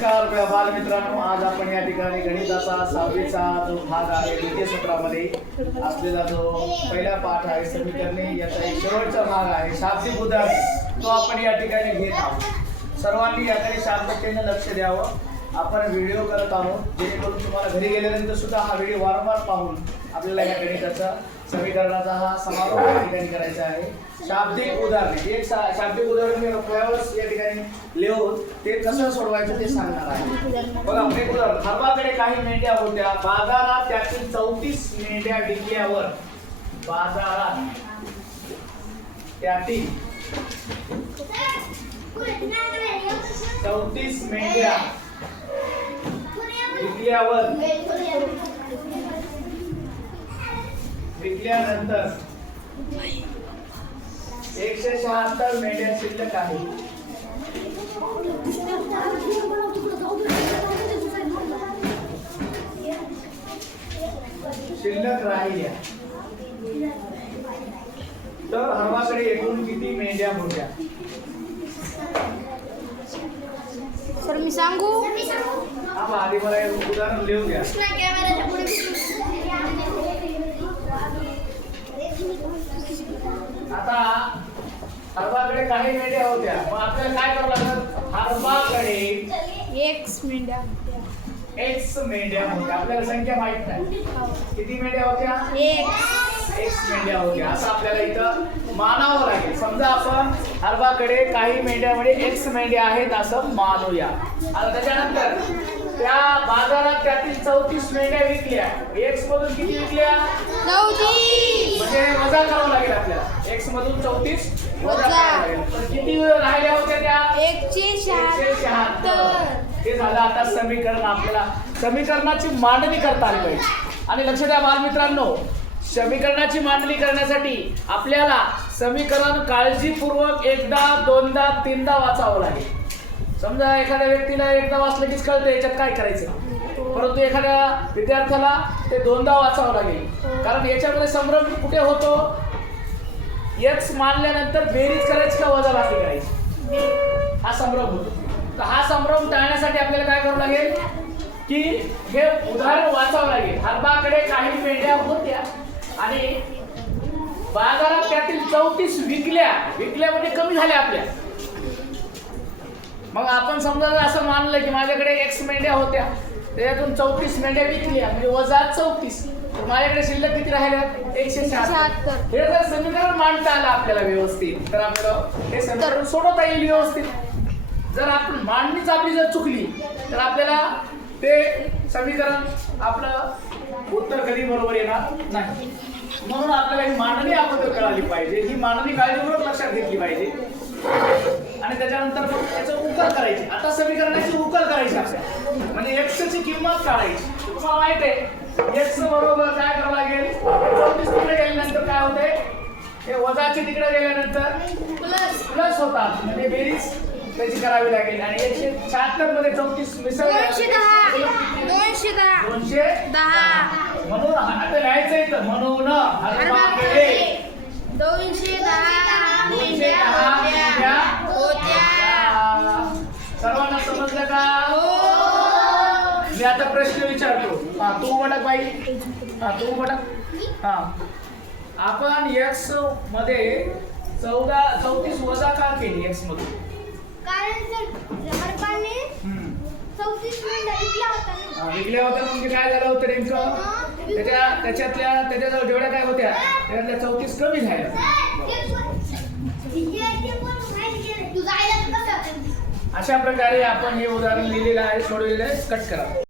नमस्कार बालमित्रांनो आज आपण या ठिकाणी गणिताचा सहावीचा जो भाग आहे द्वितीय सत्रामध्ये असलेला जो पहिला पाठ आहे समीकरणे याचा एक शेवटचा भाग आहे शाब्दिक उदाहरण. तो आपण या ठिकाणी घेत आहोत. सर्वांनी याकडे शांततेने लक्ष द्यावं. आपण व्हिडिओ करत आहोत जेणेकरून तुम्हाला घरी गेल्यानंतर सुद्धा हा व्हिडिओ वारंवार पाहून आपल्याला या गणिताचा समीकरणाचा हा समारोप या ठिकाणी करायचा आहे. शाब्दिक उदाहरण. एक शाब्दिक उदाहरण मी रुपयावर या ठिकाणी लिहून ते कसं सोडवायचं ते सांगणार आहे. बघा एक उदाहरण. हरवाकडे काही मेंढ्या होत्या. बाजारात त्यातील चौतीस मेंढ्या विकल्यावर बाजारात त्यातील चौतीस मेंढ्या विकल्यावर विकल्यानंतर एकशे शहात्तर मेंढ्या शिल्लक आहे शिल्लक राहिल्या. तर हवाकडे एकूण किती मेंढ्या होत्या सर मी सांगू? हा आधी मला एक उदाहरण लिहून घ्या आता हरबाकडे काही मेंढ्या होत्या. मग आपल्याला काय करावं लागलं? हरबाकडे एक मेंढ्या एक्स मेंढ्या होत्या. आपल्याला संख्या माहीत नाही. किती मेंढ्या होत्या? एक एक्स मेंढ्या होत्या. असं आपल्याला इथं मानावं लागेल. समजा आपण हरबाकडे काही मेंढ्यामध्ये एक्स मेंढ्या आहेत असं मानूया. आता त्याच्यानंतर त्या बाजारात त्यातील चौतीस मेंढ्या विकल्या. एक्स मधून किती विकल्या नऊची म्हणजे वजा करावं लागेल आपल्याला एक्स मधून चौतीस. वजा. किती राहिल्या होत्या त्या? एकशे शहात्तर. हे झालं आता समीकरण आपल्याला. समीकरणाची मांडणी करता आली पाहिजे. आणि लक्ष द्या बालमित्रांनो समीकरणाची मांडणी करण्यासाठी आपल्याला समीकरण काळजीपूर्वक एकदा दोनदा तीनदा वाचावं लागेल. समजा एखाद्या व्यक्तीला एकदा वाचलं कीच कळतं याच्यात काय करायचं? परंतु एखाद्या विद्यार्थ्याला ते दोनदा वाचावं लागेल. कारण याच्यामध्ये संभ्रम कुठे होतो? एक्स मानल्यानंतर बेरीज करायची का वजा बाकी करायची? हा संभ्रम होतो. तर हा संभ्रम टाळण्यासाठी आपल्याला काय करावं लागेल? की हे उदाहरण वाचावं लागेल. हरबाकडे काही मेंढ्या होत्या आणि बाजारात त्यातील चौतीस विकल्या. विकल्या म्हणजे कमी झाल्या आपल्या. मग आपण समजा जर असं मानलं की माझ्याकडे एक्स मेंढ्या होत्या त्याच्यातून चौतीस मेंढ्या विकल्या म्हणजे वजा चौतीस. तर माझ्याकडे शिल्लक किती राहिल्या? एकशे शहात्तर. हे जर समीकरण मांडता आलं आपल्याला व्यवस्थित तर आपल्याला हे समीकरण सोडवता येईल व्यवस्थित. जर आपण मांडणीच आपली जर चुकली तर आपल्याला ते समीकरण आपलं उत्तर कधी बरोबर येणार नाही. म्हणून आपल्याला ही मांडणी अगोदर कळाली पाहिजे. ही मांडणी काळजीपूर्वक लक्षात घेतली पाहिजे. आणि त्याच्यानंतर त्याचं उकल करायची. आता समीकरणाची उकल करायची आपल्याला. म्हणजे एक्स ची किंमत काढायची. तुम्हाला माहीत आहे एक्स बरोबर काय करावं लागेल? चौतीस तिकडे गेल्यानंतर काय होते? हे वजाचे तिकडे गेल्यानंतर प्लस प्लस होतात म्हणजे बेरीज त्याची करावी लागेल. आणि एकशे शहात्तरमध्ये चौतीस दोनशे दोनशे दहा. म्हणून आता लिहायचंय तर म्हणून दोनशे दहा. दोनशे सर्वांना समजलं का? हो. मी आता प्रश्न विचारतो. हा तू म्हणत बाई. हा तू म्हणत हा. आपण एक्समध्ये चौदा चौतीस वजा का केली एक्स मधून कारण सर हरपाने हम्म. चौतीस मिनिटं विकला होता ना. हा, विकल्या होत्या म्हणजे काय झालं होतं नेमकं? त्याच्या त्याच्यातल्या त्याच्याजवळ जेवढ्या काय होत्या त्याच्यातल्या चौतीस कमी झाल्या. अशा प्रकारे आपण हे उदाहरण लिहिलेलं आहे सोडवलेलं आहे. कट करा.